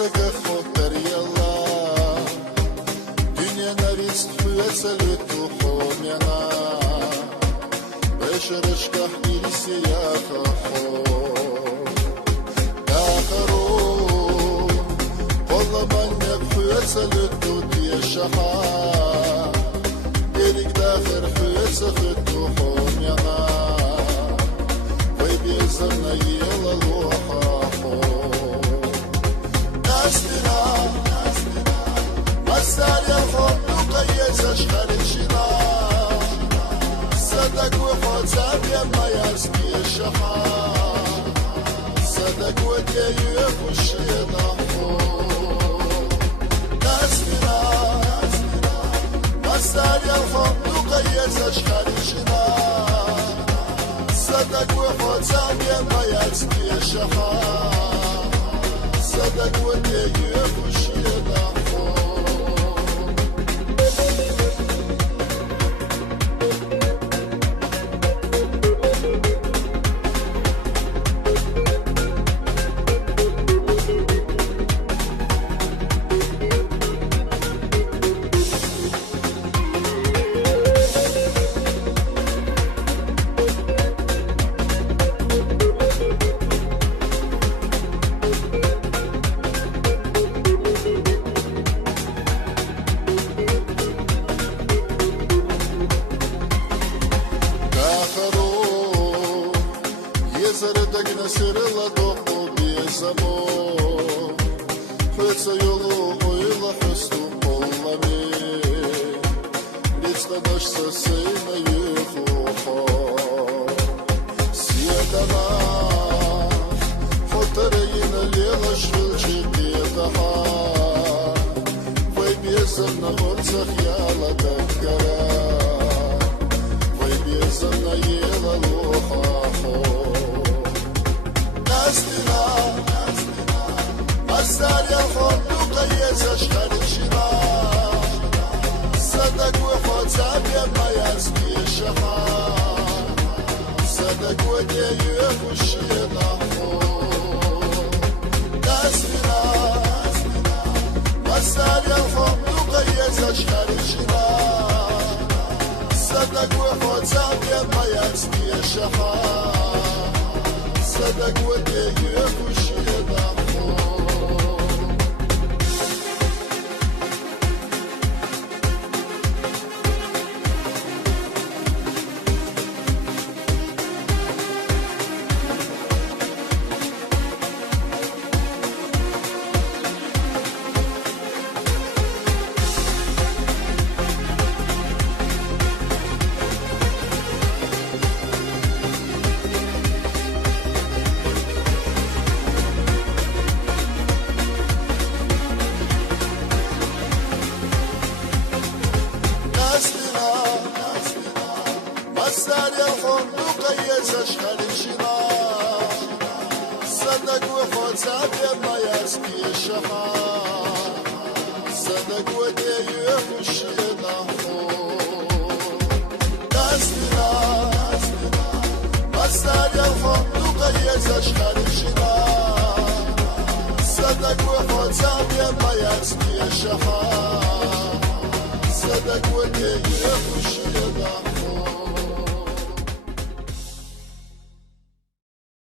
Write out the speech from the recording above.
سگه خودتر یلا دنیا نریز خویت تو خومینا بشرشگه ایسی یا خود داخرو والله من خویت تو دیشها دیریک داخر خویت تو خومینا وی بیزم نیلا لوحا مسار الخوف نقيس أشغل الشراء صدق وخوزاب يما يسكي الشحار صدق وديف والشيطان ناسنا مسار الخوف نقيس أشغل الشراء صدق وخوزاب يما يسكي الشحار صدق وديف والشيطان Zerdek nesirla doku bizamo Hıtsa yolu oyla hüsnü kollami Лицка дашса сейна юхуха Сиедана Хотарейна лела швилчи петаха Вай безам на горцах яла даккара Вай безам на ела лоха مسار الخوف نقيس أشغل الشراء صدق وخوزاب يما يسكي الشحار صدق وديف والشيطان ناسنا مسار الخوف نقيس أشغل الشراء صدق وخوزاب يما يسكي الشحار صدق وديف والشيطان مسار الخوف نقيس أشغل الشراء صدق وخوزاب يما يسكي الشحار صدق وديف والشيطان ناسنا مسار الخوف نقيس أشغل الشراء صدق وخوزاب يما يسكي الشحار صدق وديف والشيطان